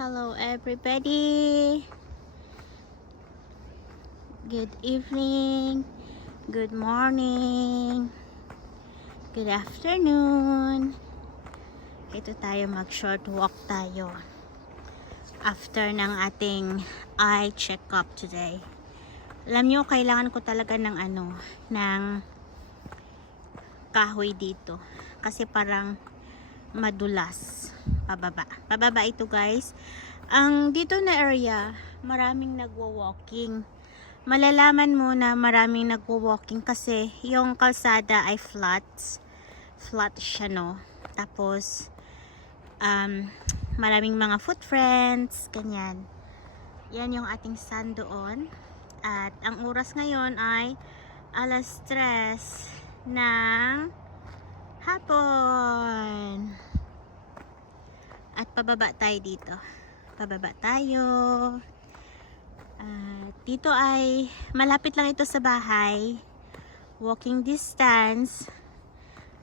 Hello everybody. Good evening, good morning, good afternoon. Ito tayo, mag short walk tayo after ng ating eye check-up today. Alam nyo, kailangan ko talaga ng ng kahoy dito kasi parang madulas pababa ito guys. Ang dito na area, maraming nagwo-walking. Malalaman mo na maraming nagwo-walking kasi yung kalsada ay flat siya, no? Tapos maraming mga footprints, ganyan. Yan yung ating sun doon. At ang oras ngayon ay 3:00 ng hapon. At pababa tayo dito. Pababa tayo. Dito ay malapit lang ito sa bahay. Walking distance.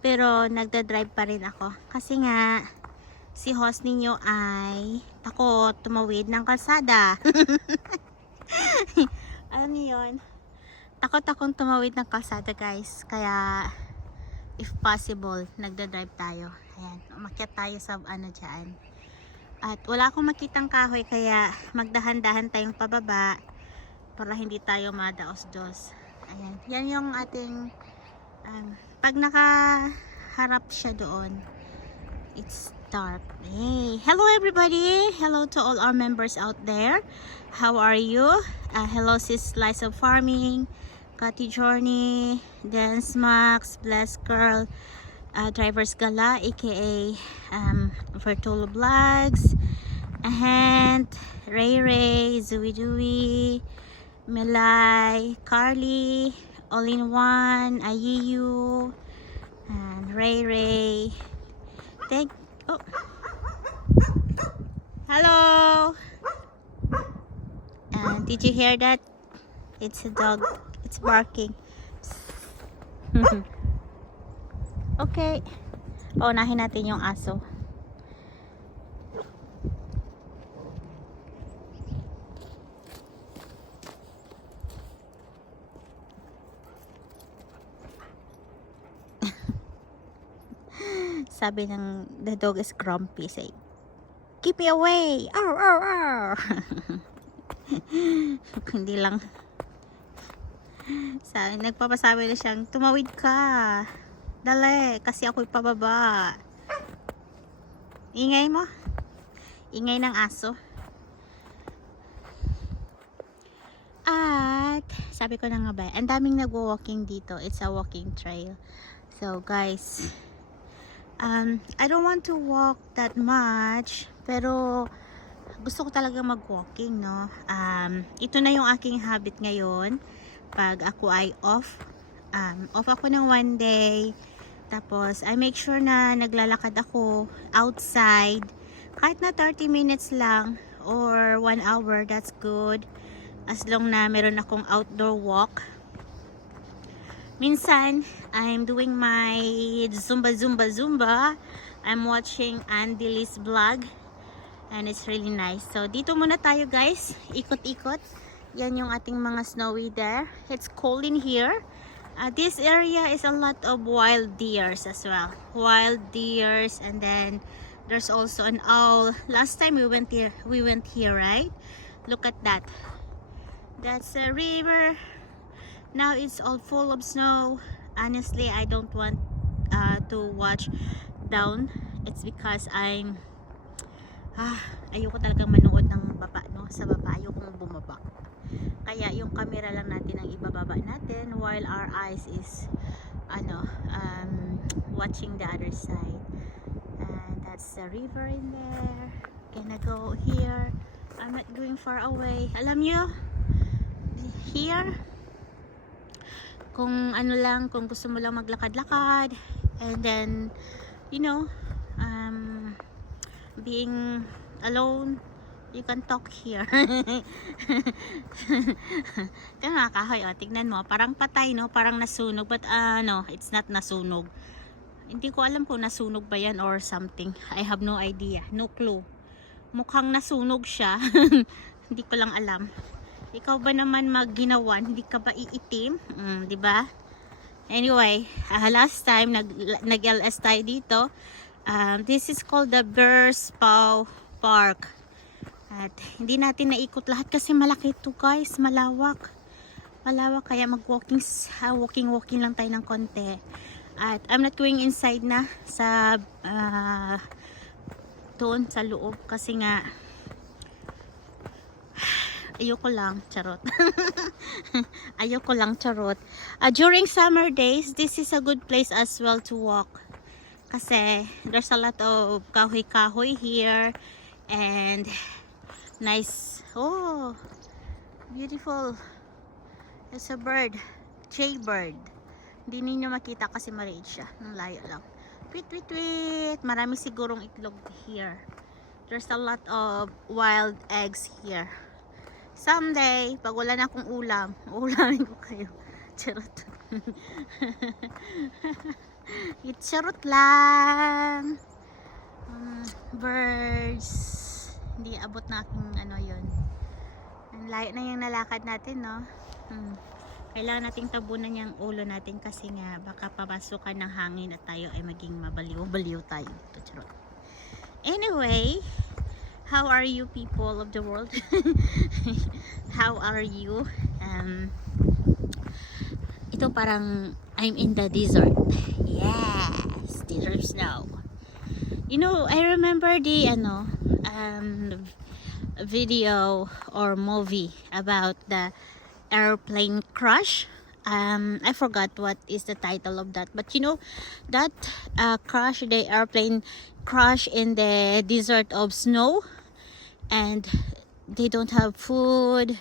Pero nagda-drive pa rin ako. Kasi nga, si host ninyo ay takot tumawid ng kalsada. Alam niyo yun? Takot akong tumawid ng kalsada guys. Kaya, if possible, nagda-drive tayo. Ayan, umakyat tayo sa dyan. At wala akong makitang kahoy kaya magdahan-dahan tayong pababa para hindi tayo madaos-dos. Ayan, yan yung ating pag nakaharap siya doon, it's dark. Hey, hello everybody. Hello to all our members out there. How are you? Hello sis Liza Farming, Kati Journey, Dance Max, Bless Girl, Drivers Gala aka Vertulo Vlogs, and Ray, Zooey, Melay, Carly, All in One, Ayiyu, and Ray. Hello. And did you hear that? It's a dog. It's barking. Okay. Unahin natin yung aso. Sabi ng the dog is grumpy. Say, keep me away. Arr, arr, arr. Hindi lang. Nagpapasabi na siyang, tumawid ka. Dali, kasi ako'y pababa. Ingay mo. Ingay ng aso. At, sabi ko na nga ba, ang daming nagwo-walking dito. It's a walking trail. So, guys, I don't want to walk that much, pero gusto ko talaga mag-walking, no? Ito na yung aking habit ngayon. Pag ako ay off ako ng 1 day, tapos I make sure na naglalakad ako outside kahit na 30 minutes lang or 1 hour, that's good as long na meron akong outdoor walk. Minsan I'm doing my Zumba. I'm watching Andy Lee's vlog and it's really nice. So dito muna tayo guys, ikot-ikot. Yan yung ating mga snowy there. It's cold in here. This area is a lot of wild deers as well. Wild deers, and then there's also an owl. Last time we went here, right? Look at that. That's a river. Now it's all full of snow. Honestly, I don't want to watch down. It's because ayoko talagang manood ng baba, no? Sa baba, ayokong bumaba. Kaya yung camera lang natin ang ibababa natin while our eyes is watching the other side. And that's the river in there. Gonna go here. I'm not going far away. Alam nyo, here, kung kung gusto mo lang maglakad-lakad and then being alone, you can talk here. Ito nga kahoy, tignan mo, parang patay, no? Parang nasunog, but no, it's not nasunog. Hindi ko alam kung nasunog ba yan or something. I have no idea, no clue. mukhang nasunog siya. Hindi ko lang alam. Ikaw ba naman magginawan? Hindi ka ba iitim? Di ba? Anyway, last time nag-LS tayo dito. This is called the Bearspaw Park. At hindi natin naikot lahat kasi malaki ito guys, malawak. Malawak kaya mag-walking lang tayo ng konti. At I'm not going inside na sa doon sa loob kasi nga ayoko lang, charot. Ayoko lang, charot. During summer days, this is a good place as well to walk. Kasi there's a lot of kahoy-kahoy here and nice. Oh, beautiful. It's a bird, jaybird. Hindi ninyo makita kasi maliit siya. Nang layo lang. Tweet, tweet, tweet. Marami sigurong itlog here. There's a lot of wild eggs here. Someday, pag wala na akong ulam, ulamin ko kayo. Charot. It's charot lang. Birds. Hindi abot na aking ano yun. Ang layo na yung nalakad natin, no? Kailangan nating tabunan yung ulo natin kasi nga baka papasukan ng hangin at tayo ay maging mabaliw-baliw tayo. Charot. Anyway, how are you people of the world? How are you? Ito parang I'm in the desert. Yes, desert snow. You know, I remember the video or movie about the airplane crash. I forgot what is the title of that, but you know that crash, the airplane crash in the desert of snow, and they don't have food,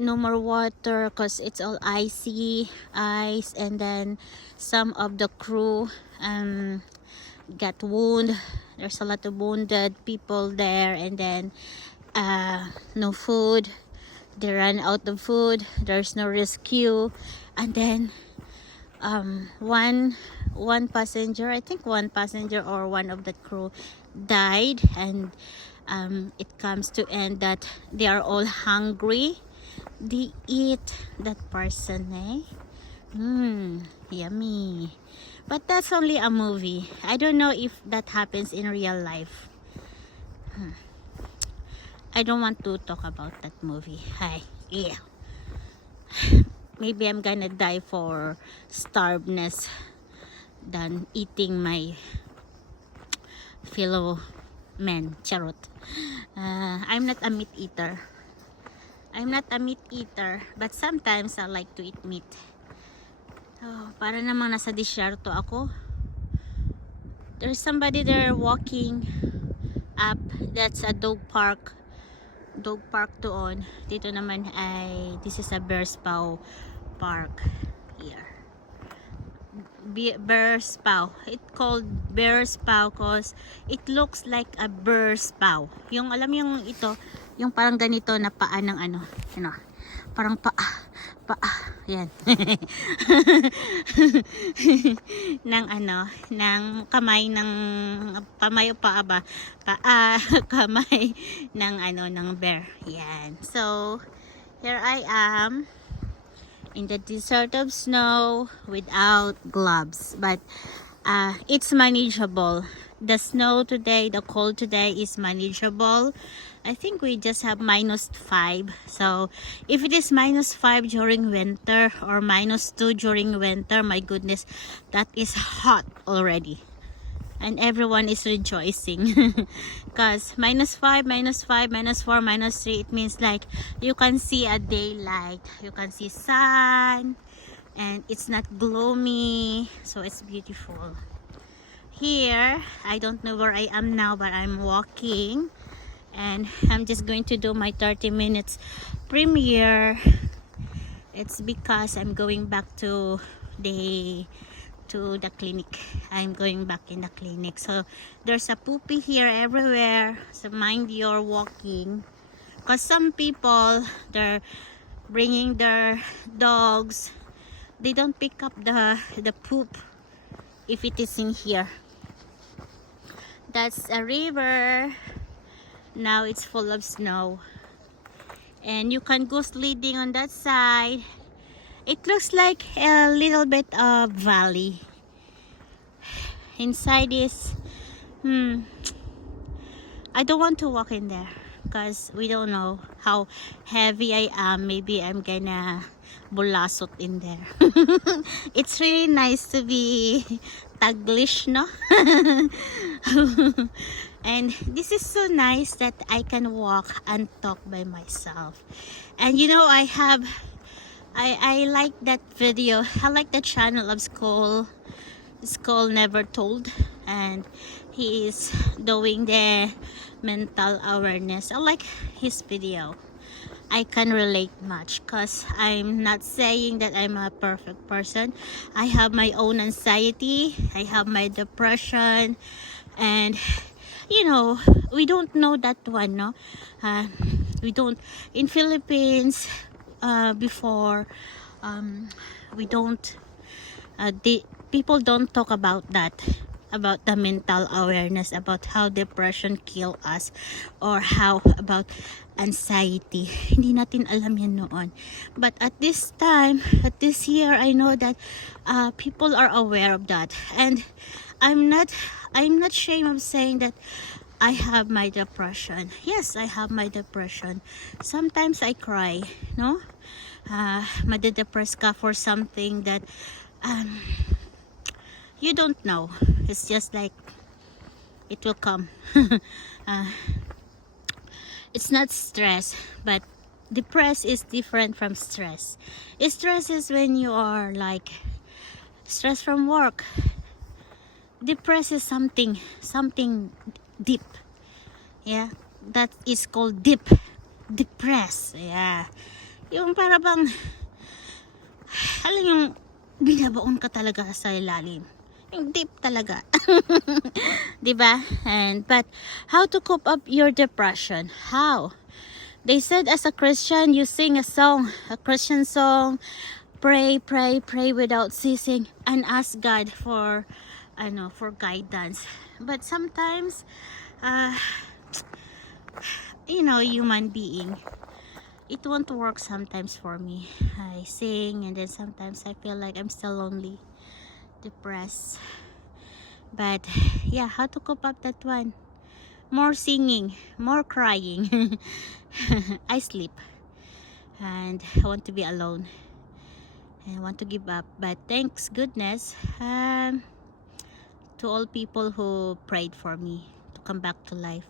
no more water because it's all ice, and then some of the crew got wounded. There's a lot of wounded people there, and then no food. They ran out of food. There's no rescue, and then one passenger, I think one passenger or one of the crew died, and it comes to end that they are all hungry. They eat that person, eh? Yummy. But that's only a movie. I don't know if that happens in real life. I don't want to talk about that movie. Yeah. Maybe I'm gonna die for starvedness than eating my fellow men. Charot. I'm not a meat eater. But sometimes I like to eat meat. Oh, para namang nasa disyerto ako. There's somebody there walking up. That's a dog park doon. Dito naman ay this is a Bearspaw Park here. Bearspaw. It called Bearspaw cause it looks like a bear's paw. Yung alam yung ito, yung parang ganito na paa ng ano, parang paa. Yan. ng kamay ng kamay o paa ba? Kamay ng bear. Yan. So, here I am in the desert of snow without gloves, but it's manageable. The snow today, the cold today is manageable. I think we just have -5. So if it is -5 during winter or -2 during winter, my goodness, that is hot already. And everyone is rejoicing because -5, -5, -4, -3, it means like you can see a daylight, you can see sun, and it's not gloomy, so it's beautiful. Here, I don't know where I am now, but I'm walking, and I'm just going to do my 30 minutes premiere. It's because I'm going back to the clinic. I'm going back in the clinic. So there's a poopy here everywhere, so mind your walking, because some people, they're bringing their dogs, they don't pick up the poop if it is in here. That's a river. Now it's full of snow. And you can go sledding on that side. It looks like a little bit of valley. Inside is, I don't want to walk in there because we don't know how heavy I am. Maybe I'm gonna bulasot in there. It's really nice to be Taglish, no? And this is so nice that I can walk and talk by myself. And you know, I like that video. I like the channel of Skull Never Told, and he is doing the mental awareness. I like his video. I can relate much because I'm not saying that I'm a perfect person. I have my own anxiety, I have my depression, and you know, we don't know that one, no? We don't, in Philippines, before, we don't, people don't talk about that, about the mental awareness, about how depression kill us, or how about anxiety. Hindi natin alam yan noon. But at this time, at this year, I know that people are aware of that. And I'm not ashamed of saying that I have my depression. Yes, I have my depression. Sometimes I cry, no? Madidepress ka for something that you don't know. It's just like it will come. It's not stress, but depressed is different from stress. Stress is when you are like stress from work. Depressed is something deep. Yeah, that is called depressed. Yeah, yung para bang alam yung binabaon ka talaga sa ilalim. Yung deep talaga. Diba? And but how to cope up your depression? How? They said as a Christian, you sing a song, a Christian song, pray without ceasing, and ask God for guidance. But sometimes you know, human being, it won't work sometimes for me. I sing and then sometimes I feel like I'm still lonely, depressed. But yeah, how to cope up that one? More singing, more crying. I sleep and I want to be alone. I want to give up, but thanks goodness to all people who prayed for me to come back to life.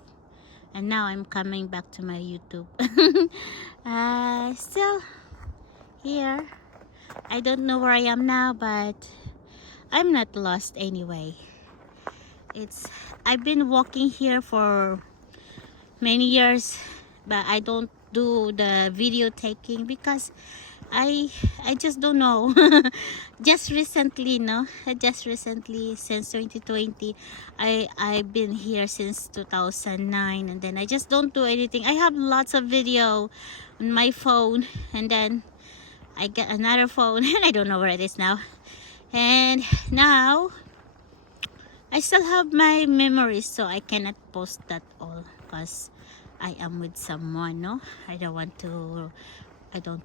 And now I'm coming back to my YouTube. Still here. I don't know where I am now, but I'm not lost anyway. I've been walking here for many years, but I don't do the video taking because I just don't know. Just recently since 2020, I've been here since 2009, and then I just don't do anything. I have lots of video on my phone, and then I get another phone and I don't know where it is now. And now I still have my memories, so I cannot post that all because I am with someone, no? I don't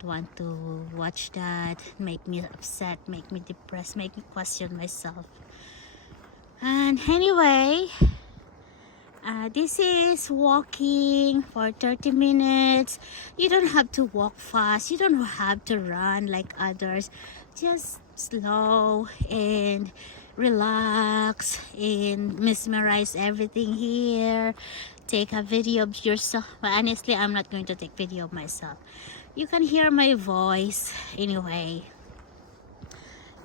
want to watch that, make me upset, make me depressed, make me question myself. And anyway, this is walking for 30 minutes. You don't have to walk fast, you don't have to run like others. Just slow and relax and mesmerize everything here. Take a video of yourself. But honestly, I'm not going to take video of myself. You can hear my voice anyway.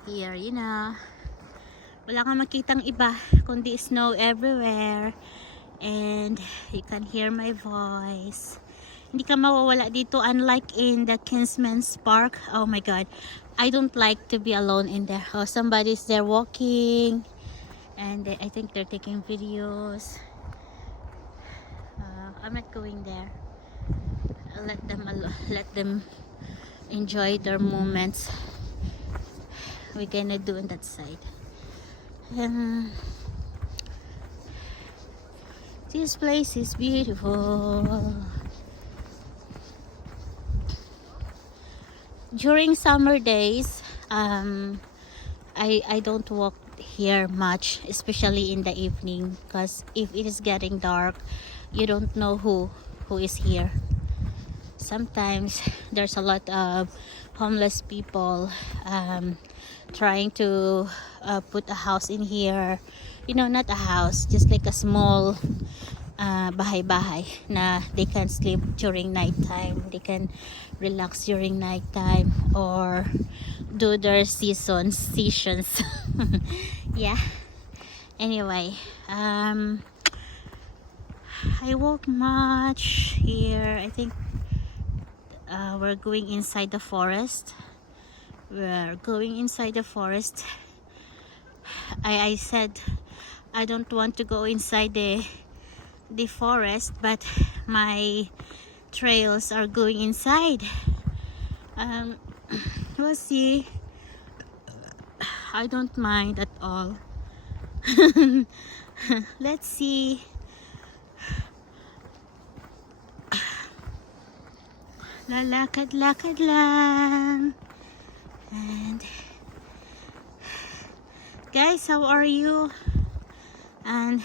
Here, you know, wala kang makitang iba kundi snow everywhere, and you can hear my voice. Hindi ka mawawala dito, unlike in the Kinsman's Park. Oh my god, I don't like to be alone in there. Oh, somebody's there walking, and I think they're taking videos. I'm not going there. Let them enjoy their moments. We're gonna do on that side. This place is beautiful. During summer days, I don't walk here much, especially in the evening, because if it is getting dark, you don't know who is here. Sometimes there's a lot of homeless people trying to put a house in here. You know, not a house, just like a small bahay-bahay na they can sleep during nighttime. They can relax during nighttime or do their sessions. Yeah. Anyway, I walk much here. I think we're going inside the forest. We're going inside the forest. I said I don't want to go inside the forest, but my trails are going inside. We'll see. I don't mind at all. Let's see. Lalakad-lakad lang. And guys, how are you? And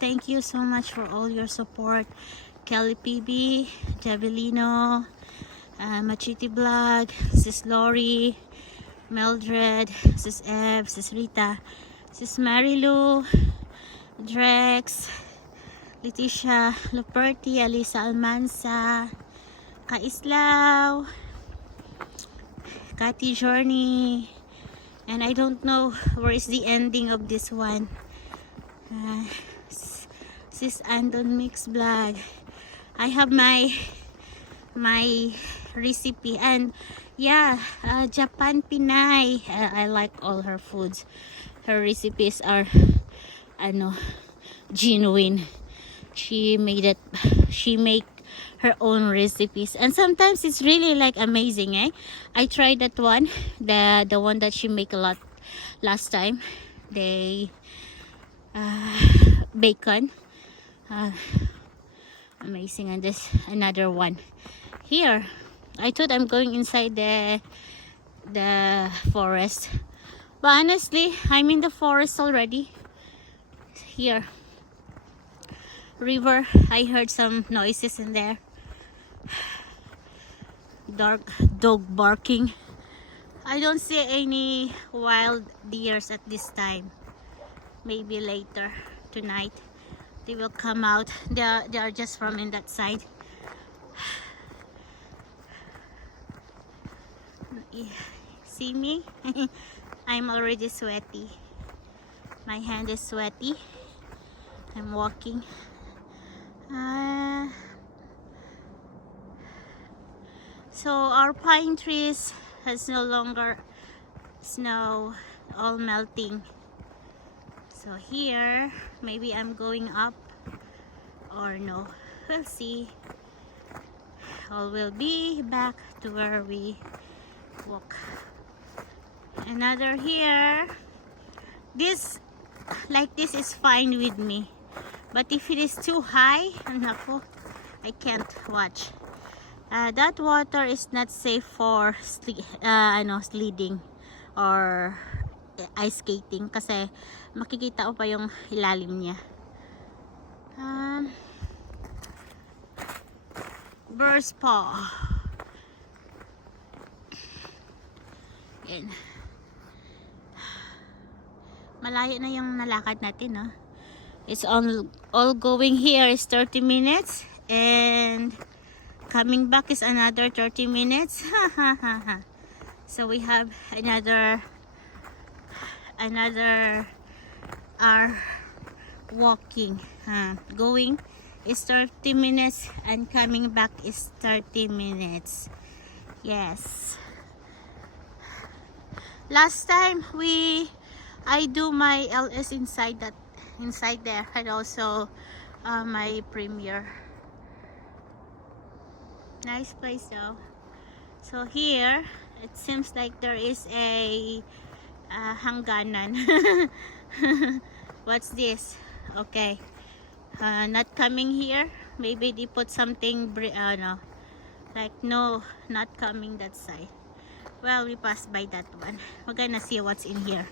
thank you so much for all your support. Kelly PB, Javelino, Machiti Vlog, Sis Lori, Mildred, Sis Eb, Sis Rita, Sis Marilu, Drex, Leticia Luperti, Alisa Almansa, Kaislaw, Kati Journey, and I don't know where is the ending of this one. Sis Andon Mix Vlog. I have my recipe, and yeah, Japan Pinay. I like all her foods. Her recipes are genuine. She make her own recipes, and sometimes it's really like amazing. I tried that one, the one that she make a lot last time. They bacon, amazing. And this another one here. I thought I'm going inside the forest, but honestly I'm in the forest already. Here, river, I heard some noises in there. Dark dog barking. I don't see any wild deers at this time. Maybe later tonight they will come out. They are just from in that side. See me? I'm already sweaty. My hand is sweaty. I'm walking. So our pine trees has no longer snow, all melting. So here, maybe I'm going up or no. We'll see. All will be back to where we walk. Another here. This is fine with me. But if it is too high, naku, I can't watch. That water is not safe for sledding or ice skating kasi makikita ko pa yung ilalim niya. Bird's paw. Yan. Malayo na yung nalakad natin, no? It's all going here is 30 minutes and coming back is another 30 minutes. So we have another hour walking. Going is 30 minutes and coming back is 30 minutes. Yes. Last time I do my LS inside there, and also my premiere. Nice place though. So here it seems like there is a hangganan. What's this? Okay, not coming here. Maybe they put something no, like no, not coming that side. Well, we passed by that one. We're gonna see what's in here.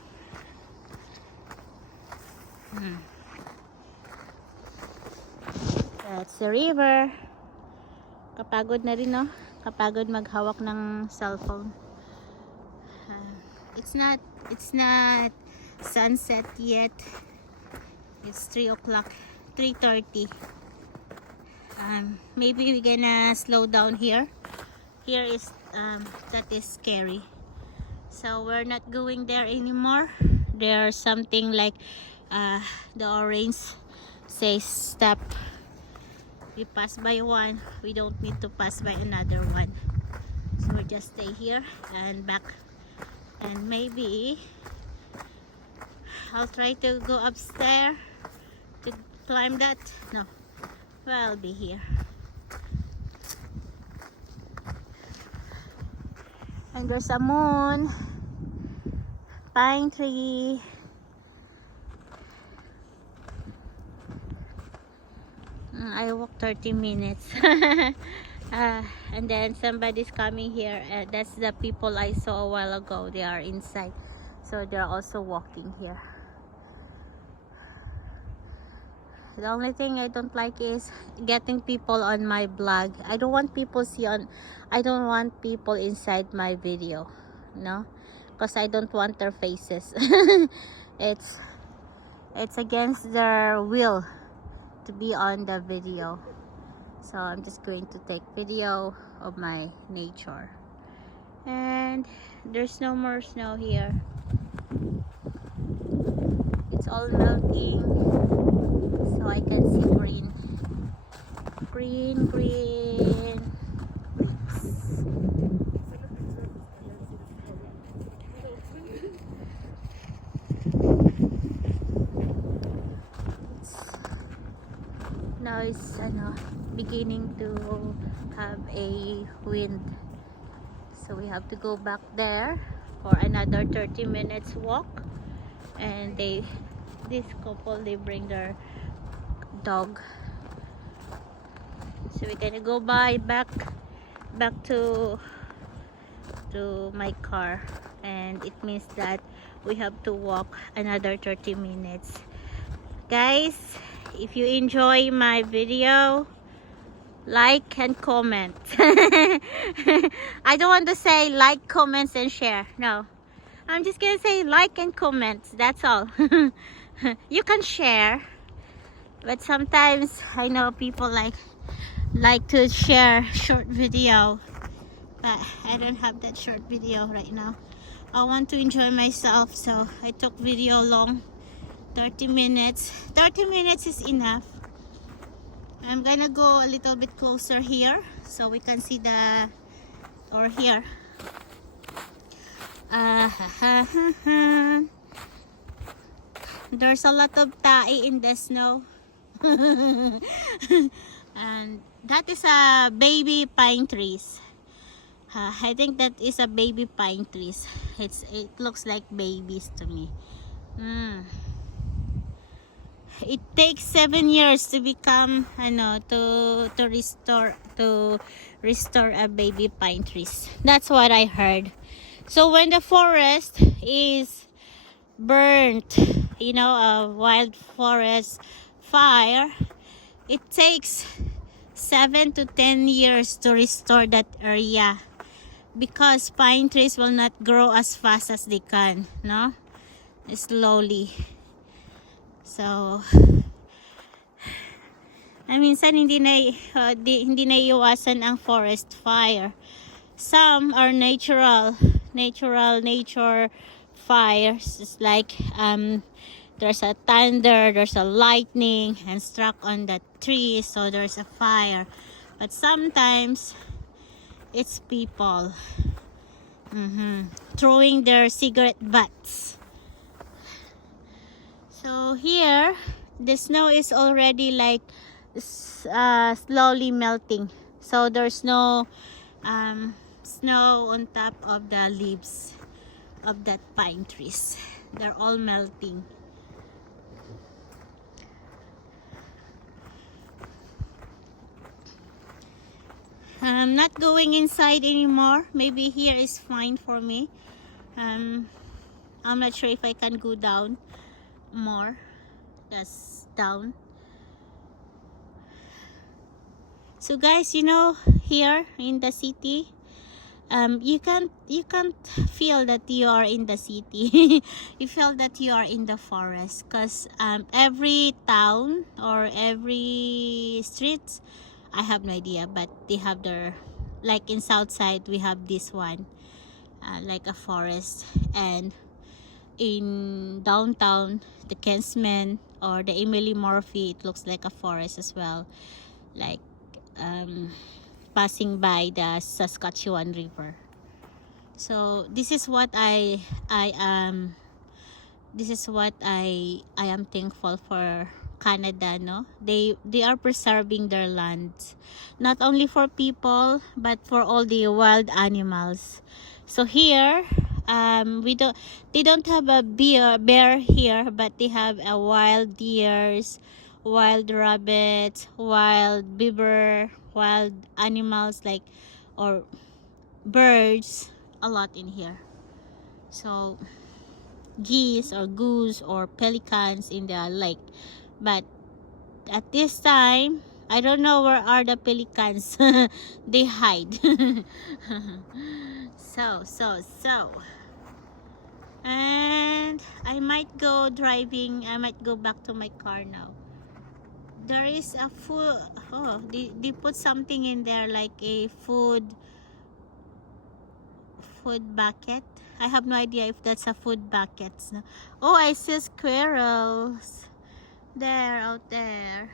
That's the river. Kapagod na rin, no? Kapagod maghawak ng cellphone. It's not sunset yet. It's 3 o'clock, 3:30. Maybe we're gonna slow down here. Here is that is scary, so we're not going there anymore. There's something like the orange says stop. We pass by one, we don't need to pass by another one, so we just stay here and back. And maybe I'll try to go upstairs to climb that. No, well, I'll be here. And there's a moon, pine tree. I walked 30 minutes. And then somebody's coming here. That's the people I saw a while ago. They are inside, so they're also walking here. The only thing I don't like is getting people on my blog. I don't want people I don't want people inside my video, no, because I don't want their faces. it's against their will to be on the video, so I'm just going to take video of my nature. And there's no more snow here. It's all melting, so I can see green leaves. Now it's beginning to have a wind, so we have to go back there for another 30 minutes walk. And this couple, they bring their dog, so we're gonna go back to my car, and it means that we have to walk another 30 minutes. Guys, if you enjoy my video, like and comment. I don't want to say like, comments and share. No, I'm just gonna say like and comment. That's all. You can share, but sometimes I know people like to share short video, but I don't have that short video right now. I want to enjoy myself, so I took video long. 30 minutes. 30 minutes is enough. I'm gonna go a little bit closer here so we can see the, or here. There's a lot of tae in the snow. And that is a baby pine trees. I think that is a baby pine trees. It looks like babies to me. It takes 7 years to become to restore a baby pine trees. That's what I heard. So when the forest is burnt, a wild forest fire, it takes 7 to 10 years to restore that area, because pine trees will not grow as fast as they can, no, slowly. So minsan hindi naiiwasan ang forest fire. Some are nature fires. It's like there's a thunder, there's a lightning and struck on that tree, so there's a fire. But sometimes it's people throwing their cigarette butts. So here the snow is already like slowly melting, so there's no snow on top of the leaves of that pine trees. They're all melting. I'm not going inside anymore. Maybe here is fine for me. I'm not sure if I can go down more. Just down. So guys, you know, here in the city, you can't feel that you are in the city. You feel that you are in the forest, because every town or every streets, I have no idea, but they have their, like in south side we have this one, like a forest, and in downtown the Kinsman or the Emily Murphy, it looks like a forest as well, like passing by the Saskatchewan River. So this is what this is what I am thankful for Canada, no? They are preserving their lands, not only for people but for all the wild animals. So here they don't have a bear here, but they have a wild deers, wild rabbits, wild beaver, wild animals like, or birds, a lot in here. So geese or goose or pelicans in the lake, but at this time I don't know where are the pelicans. They hide. So and I might go driving. I might go back to my car now. There is a food, oh, they put something in there like a food bucket. I have no idea if that's a food bucket. Oh, I see squirrels there, out there,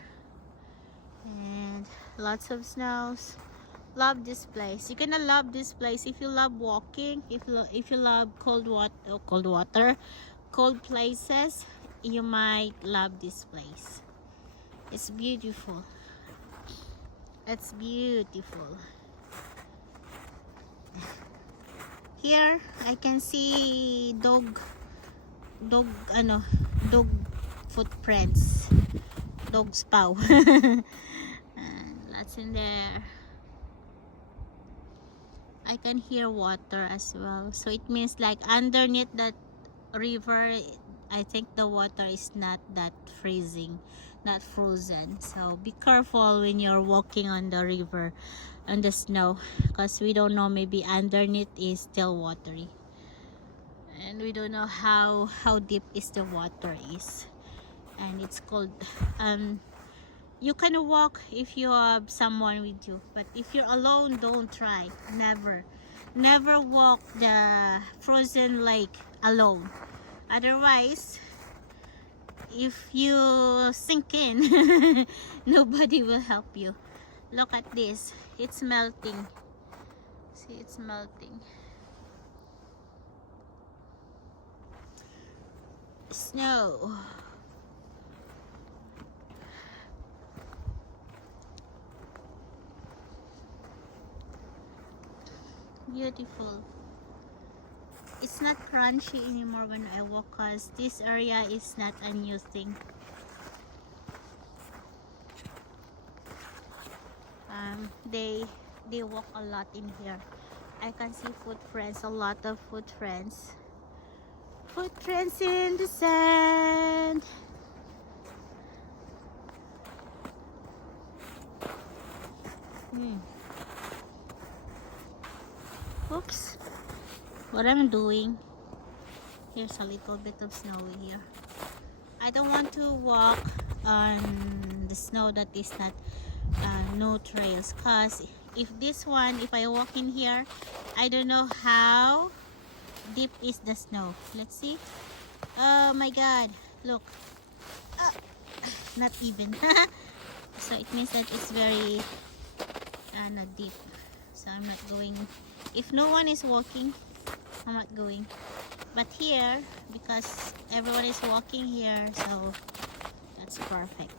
and lots of snows. Love this place. You're gonna love this place if you love walking, if you love cold water, cold places. You might love this place. It's beautiful. It's beautiful. Here I can see dog footprints, dog's paw. And lots in there. I can hear water as well, so it means like underneath that river, I think the water is not that freezing, not frozen. So be careful when you're walking on the river, on the snow, because we don't know, maybe underneath is still watery, and we don't know how deep is the water is. And it's cold. You can walk if you have someone with you, but if you're alone, don't try. Never walk the frozen lake alone. Otherwise, if you sink in, nobody will help you. Look at this, it's melting. See, it's melting. Snow. Beautiful. It's not crunchy anymore when I walk, because this area is not a new thing. They walk a lot in here. I can see footprints, a lot of footprints in the sand. Oops, what I'm doing, there's a little bit of snow here. I don't want to walk on the snow that is not no trails, cause if I walk in here, I don't know how deep is the snow. Let's see. Oh my god, look. Not even. So it means that it's very not deep, so I'm not going. If no one is walking, I'm not going. But here, because everyone is walking here, so that's perfect.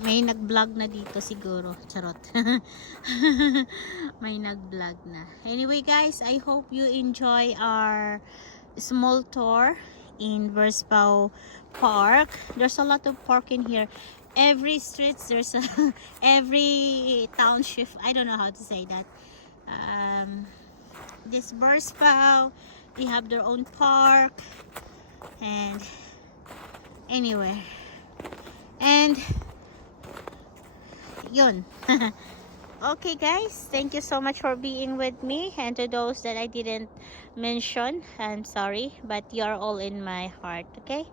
May nag-vlog na dito siguro. Charot. May nag-vlog na. Anyway guys, I hope you enjoy our small tour in Verspaw Park. There's a lot of park in here. Every streets there's a every township. I don't know how to say that. This Verspaw, they have their own park and anywhere. And yun. Okay guys, thank you so much for being with me, and to those that I didn't mention, I'm sorry, but you're all in my heart. Okay,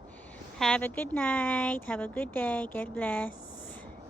have a good night, have a good day, God bless.